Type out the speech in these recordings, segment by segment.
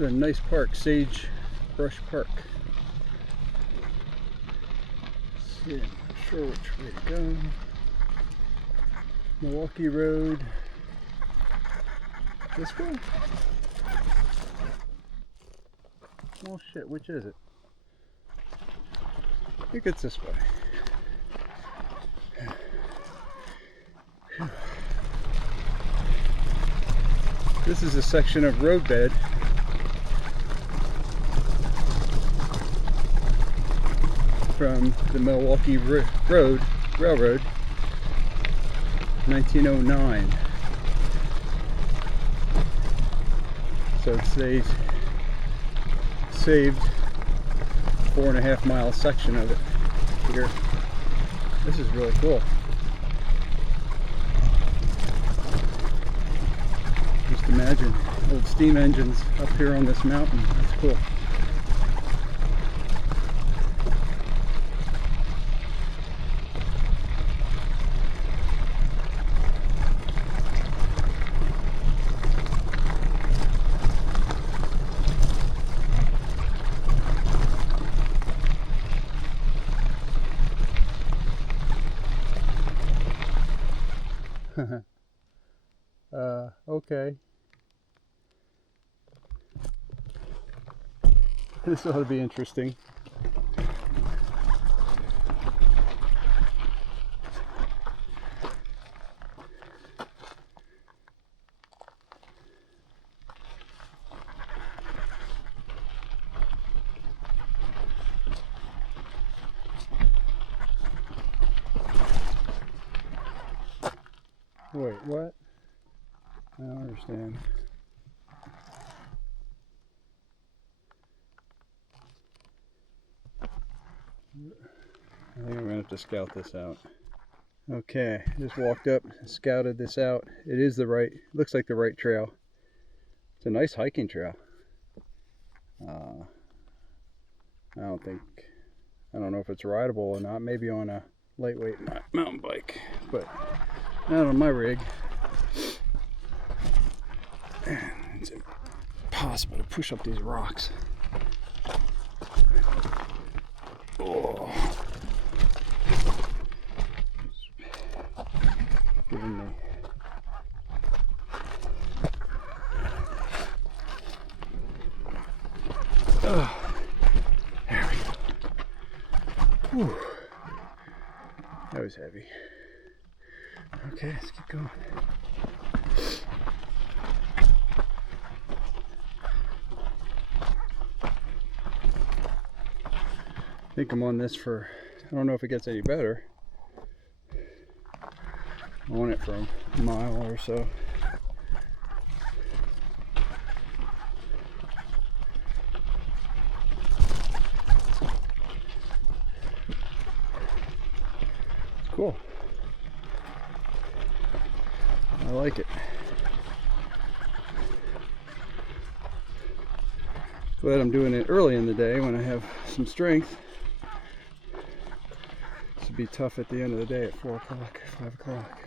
This is a nice park, Sage Brush Park. See, I'm not sure which way to go. Milwaukee Road. This way? Well, shit, which is it? I think it's this way. This is a section of roadbed from the Milwaukee Railroad, 1909. So it saved 4.5 mile section of it here. This is really cool. Just imagine old steam engines up here on this mountain. That's cool. Okay. This ought to be interesting. Wait, what? I don't understand. I think I'm gonna have to scout this out. Okay, just walked up, scouted this out. It is the right, looks like the right trail. It's a nice hiking trail. I don't know if it's rideable or not. Maybe on a lightweight mountain bike, but not on my rig. It's impossible to push up these rocks. Oh. Giving me. Oh. There we go. Whew. That was heavy. Okay, let's keep going. I think I'm on this for, I don't know if it gets any better. I'm on it for a mile or so. It's cool. I like it. Glad I'm doing it early in the day when I have some strength. This would be tough at the end of the day at 4 o'clock, 5 o'clock.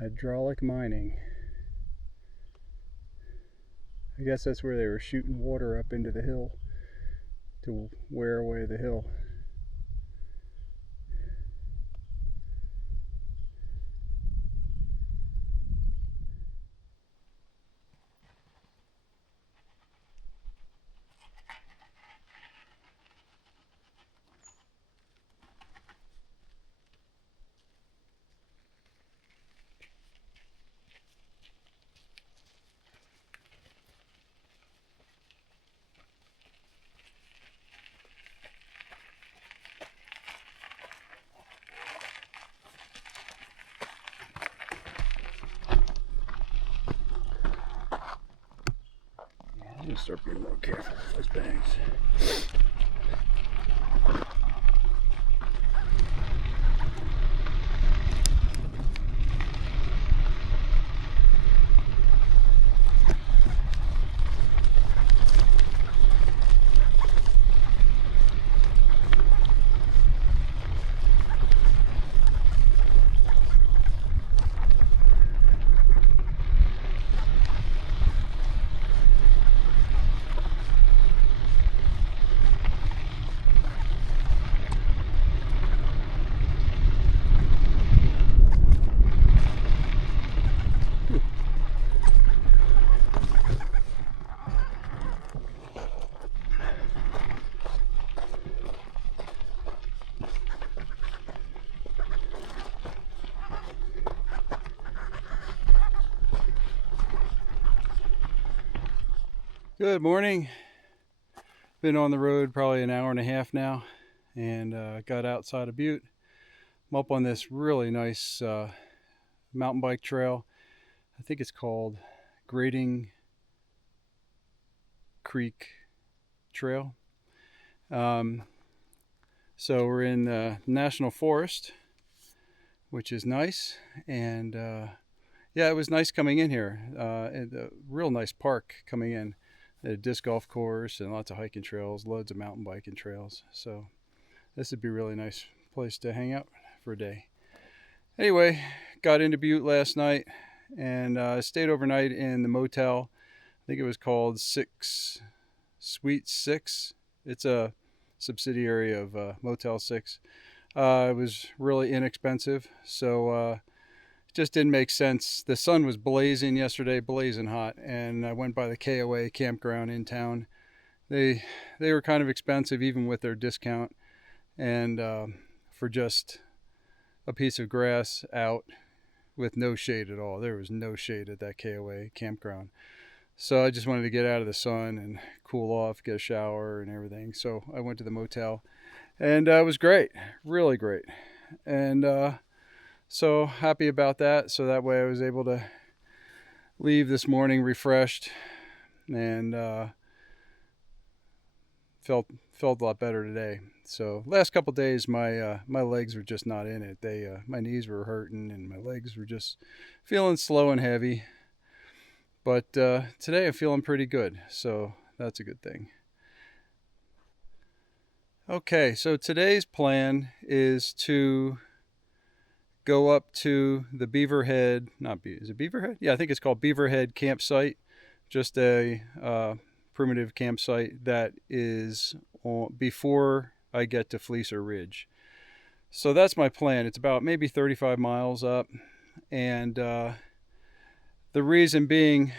Hydraulic mining. I guess that's where they were shooting water up into the hill to wear away the hill. Let's start being more careful with those bags. Good morning. Been on the road probably an hour and a half now, and got outside of Butte. I'm up on this really nice mountain bike trail. I think it's called Grading Creek Trail. So we're in National Forest, which is nice, and yeah, it was nice coming in here. And a real nice park coming in. A disc golf course and lots of hiking trails, loads of mountain biking trails. So this would be a really nice place to hang out for a day. Anyway, got into Butte last night and stayed overnight in the motel. I think it was called Suite 6. It's a subsidiary of Motel 6. It was really inexpensive, so it just didn't make sense. The sun was blazing yesterday, blazing hot, and I went by the KOA campground in town. They were kind of expensive even with their discount, and for just a piece of grass out with no shade at all. There was no shade at that KOA campground. So I just wanted to get out of the sun and cool off, get a shower and everything. So I went to the motel, and it was great, really great. And so happy about that. So that way I was able to leave this morning refreshed, and felt a lot better today. So last couple days my legs were just not in it. My knees were hurting and my legs were just feeling slow and heavy. But today I'm feeling pretty good, so that's a good thing. Okay, so today's plan is to go up to the Beaver Head, is it Beaver Head? Yeah, I think it's called Beaver Head campsite, just a primitive campsite that is before I get to Fleecer Ridge. So that's my plan. It's about maybe 35 miles up, and the reason being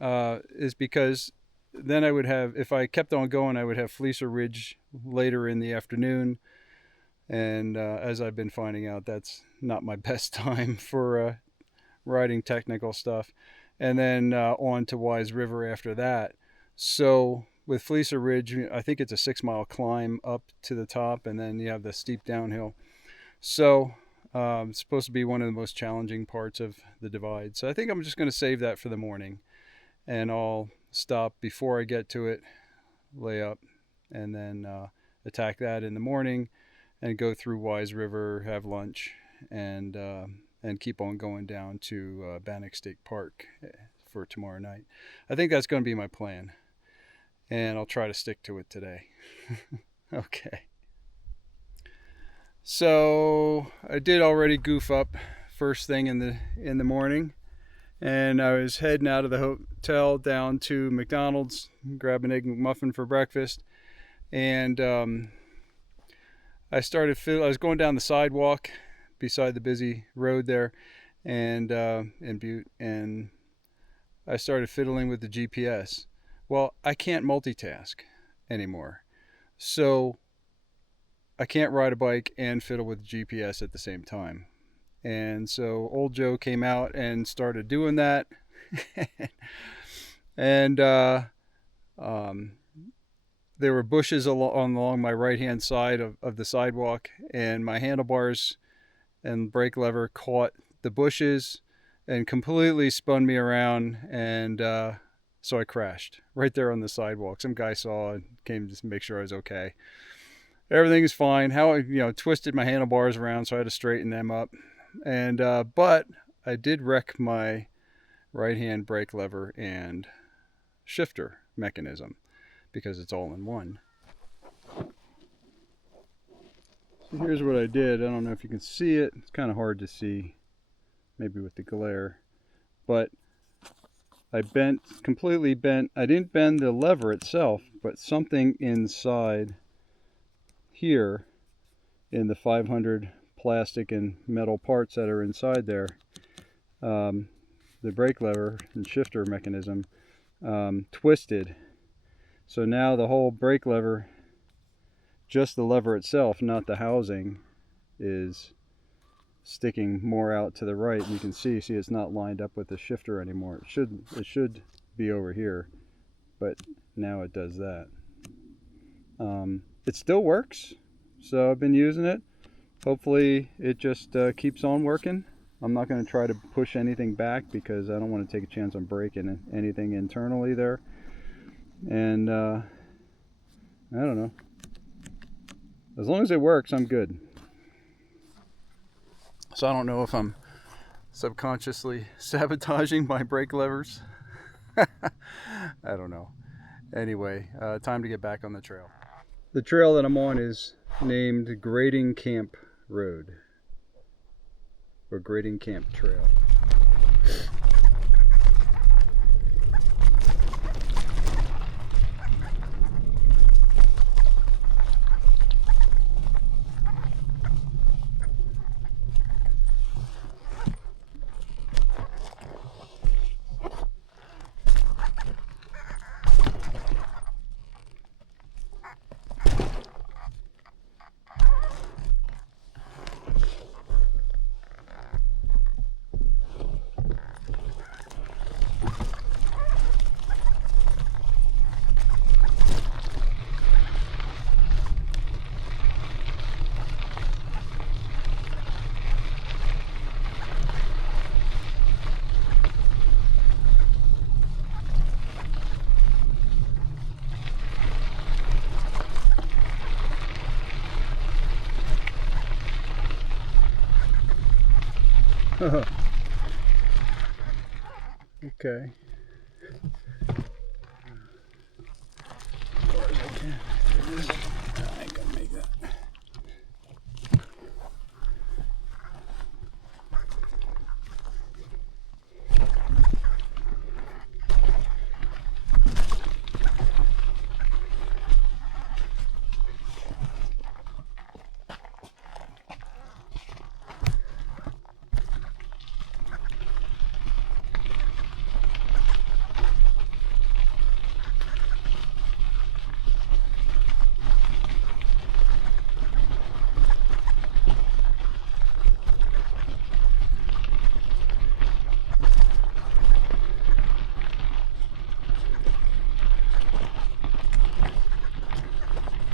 is because then I would have, if I kept on going, I would have Fleecer Ridge later in the afternoon. And as I've been finding out, that's not my best time for riding technical stuff. And then on to Wise River after that. So with Fleecer Ridge, I think it's a 6-mile climb up to the top, and then you have the steep downhill. So it's supposed to be one of the most challenging parts of the divide. So I think I'm just going to save that for the morning, and I'll stop before I get to it, lay up, and then attack that in the morning, and go through Wise River, have lunch, and keep on going down to Bannock State Park for tomorrow night. I think that's going to be my plan, and I'll try to stick to it today. Okay. So I did already goof up first thing in the morning, and I was heading out of the hotel down to McDonald's, grab an Egg McMuffin for breakfast, and I was going down the sidewalk beside the busy road there, and in Butte, and I started fiddling with the GPS. Well, I can't multitask anymore, so I can't ride a bike and fiddle with GPS at the same time. And so old Joe came out and started doing that, and there were bushes along my right-hand side of the sidewalk, and my handlebars and brake lever caught the bushes and completely spun me around, and So I crashed right there on the sidewalk. Some guy saw and came to make sure I was okay. Everything is fine. How I, twisted my handlebars around, so I had to straighten them up. And but I did wreck my right-hand brake lever and shifter mechanism because it's all in one. So here's what I did. I don't know if you can see it. It's kind of hard to see, maybe with the glare, but I completely bent. I didn't bend the lever itself, but something inside here in the 500 plastic and metal parts that are inside there, the brake lever and shifter mechanism twisted. So now the whole brake lever, just the lever itself, not the housing, is sticking more out to the right. You can see it's not lined up with the shifter anymore. It should be over here, but now it does that. It still works, so I've been using it. Hopefully it just keeps on working. I'm not going to try to push anything back because I don't want to take a chance on breaking anything internally there. And I don't know. As long as it works, I'm good. So I don't know if I'm subconsciously sabotaging my brake levers. I don't know. Anyway, time to get back on the trail. The trail that I'm on is named Grading Camp Road, or Grading Camp Trail. Okay. As far as I can. There it is. I ain't gonna make that.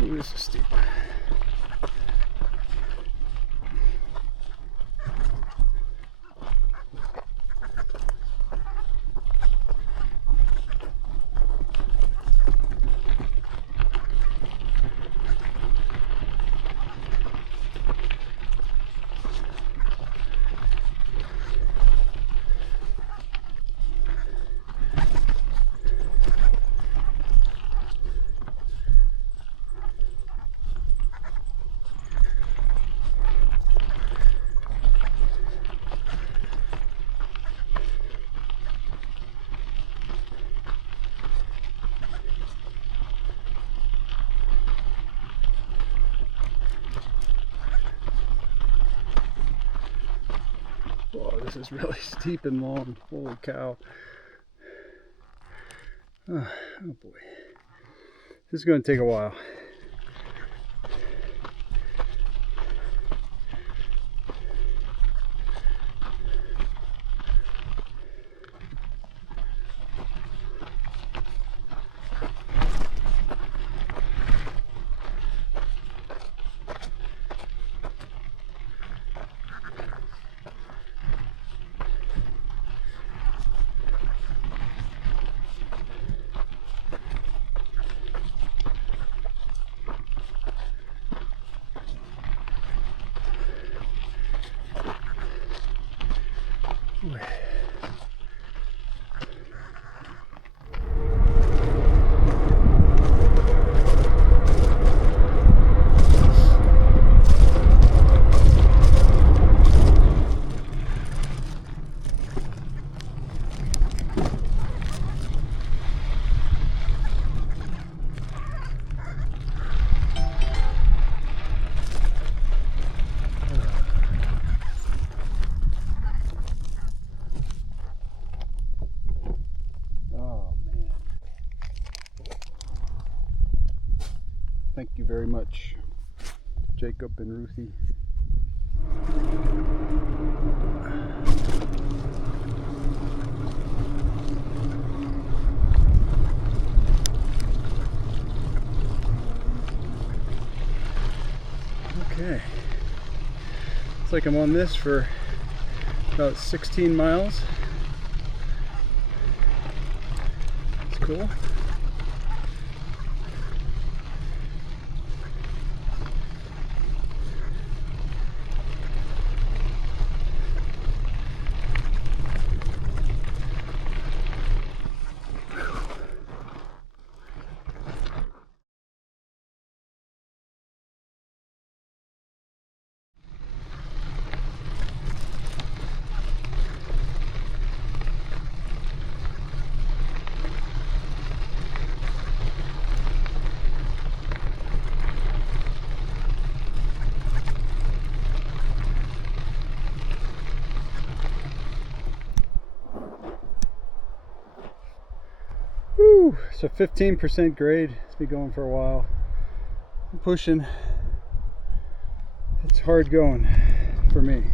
Ooh, this is steep. Whoa, this is really steep and long. Holy cow. Oh boy. This is going to take a while. Thank you very much, Jacob and Ruthie. Okay, looks like I'm on this for about 16 miles. It's cool. Woo! So 15% grade. It's been going for a while. I'm pushing. It's hard going for me.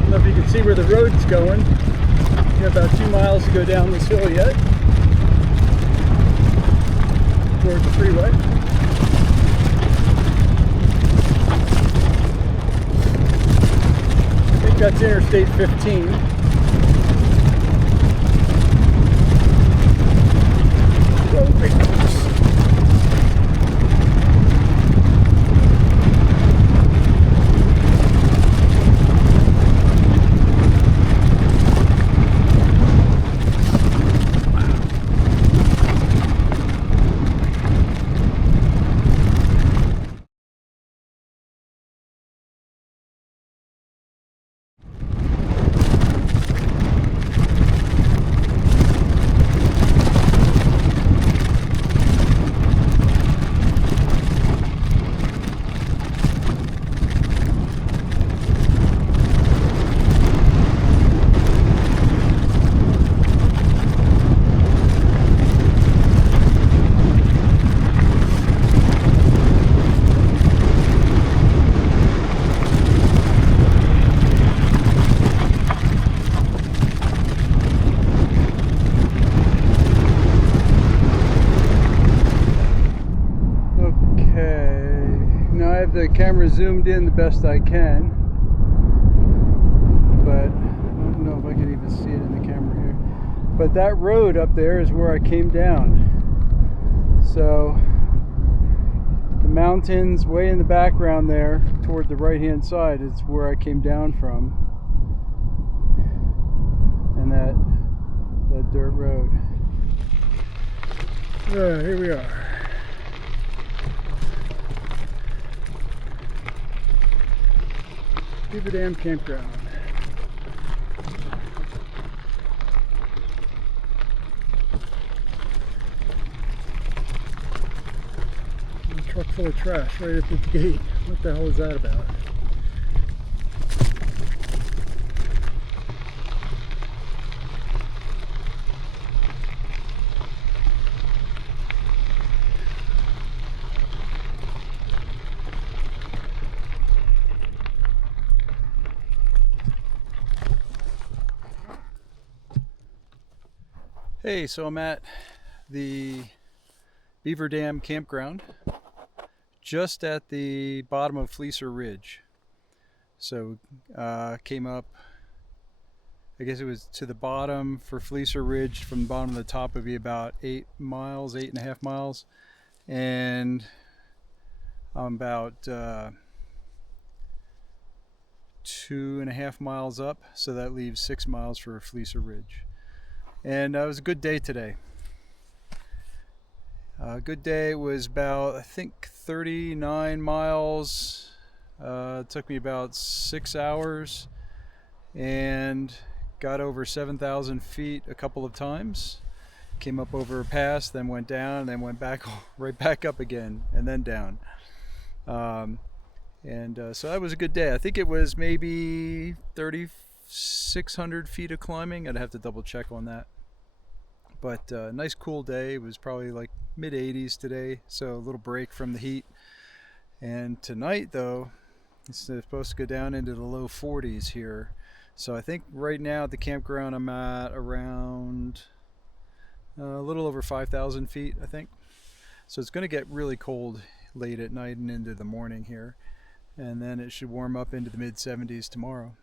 I don't know if you can see where the road's going. We have about 2 miles to go down this hill yet, towards the freeway. I think that's Interstate 15. Road rage. The camera zoomed in the best I can, but I don't know if I can even see it in the camera here. But that road up there is where I came down. So the mountains way in the background there toward the right hand side is where I came down from, and that dirt road. Here we are. Beaver Campground. A truck full of trash right at the gate. What the hell is that about? Hey, so I'm at the Beaver Dam Campground, just at the bottom of Fleecer Ridge. So came up, I guess it was to the bottom for Fleecer Ridge. From the bottom to the top would be about 8 miles, 8.5 miles. And I'm about 2.5 miles up, so that leaves 6 miles for Fleecer Ridge. And it was a good day today. Good day. It was about, I think, 39 miles. It took me about 6 hours and got over 7,000 feet a couple of times. Came up over a pass, then went down, then went back right back up again, and then down. So that was a good day. I think it was maybe 3,600 feet of climbing. I'd have to double check on that. But nice cool day. It was probably like mid 80s today, so a little break from the heat. And tonight though, it's supposed to go down into the low 40s here. So I think right now at the campground I'm at around a little over 5,000 feet, I think. So it's going to get really cold late at night and into the morning here. And then it should warm up into the mid 70s tomorrow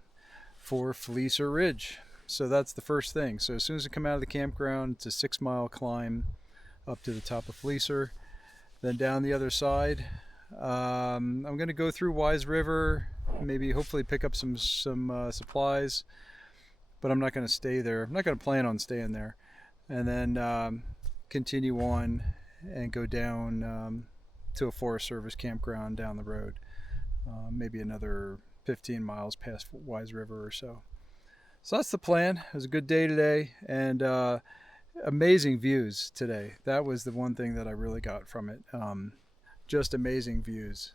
for Fleecer Ridge. So that's the first thing. So as soon as I come out of the campground, it's a 6-mile climb up to the top of Fleecer, then down the other side. I'm going to go through Wise River, maybe hopefully pick up some supplies, but I'm not going to stay there. I'm not going to plan on staying there. And then continue on and go down to a Forest Service campground down the road, maybe another 15 miles past Wise River or so. So that's the plan. It was a good day today, and amazing views today. That was the one thing that I really got from it. Just amazing views.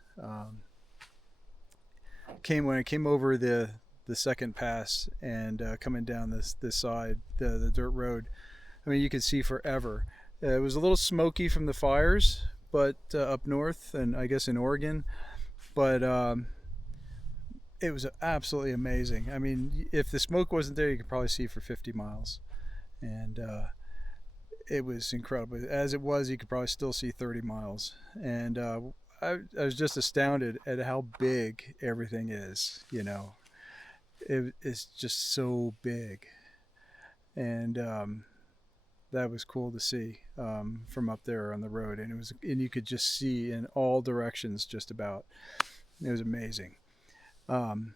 When I came over the second pass and coming down this side, the dirt road, I mean, you could see forever. It was a little smoky from the fires, but up north and I guess in Oregon, but it was absolutely amazing. I mean, if the smoke wasn't there, you could probably see for 50 miles. And it was incredible. As it was, you could probably still see 30 miles. And I was just astounded at how big everything is, you know. It's just so big. And that was cool to see from up there on the road. And you could just see in all directions just about. It was amazing. And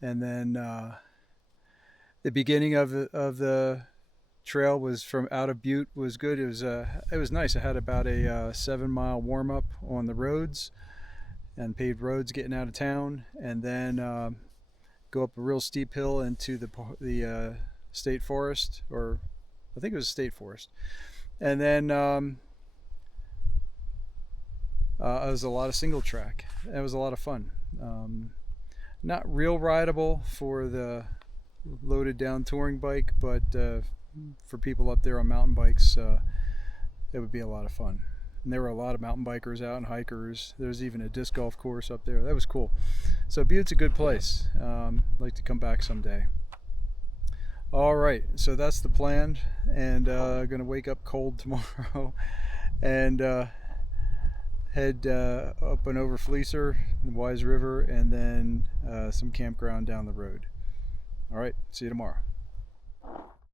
then the beginning of the trail was from out of Butte was good. It was nice. I had about a 7-mile warm up on the roads and paved roads getting out of town, and then go up a real steep hill into the state forest, or I think it was a state forest, and then it was a lot of single track. It was a lot of fun. Not real rideable for the loaded down touring bike, but for people up there on mountain bikes, it would be a lot of fun. And there were a lot of mountain bikers out and hikers. There's even a disc golf course up there. That was cool. So Butte's a good place. I'd like to come back someday. All right, so that's the plan, and going to wake up cold tomorrow and head up and over Fleecer, the Wise River, and then some campground down the road. All right, see you tomorrow.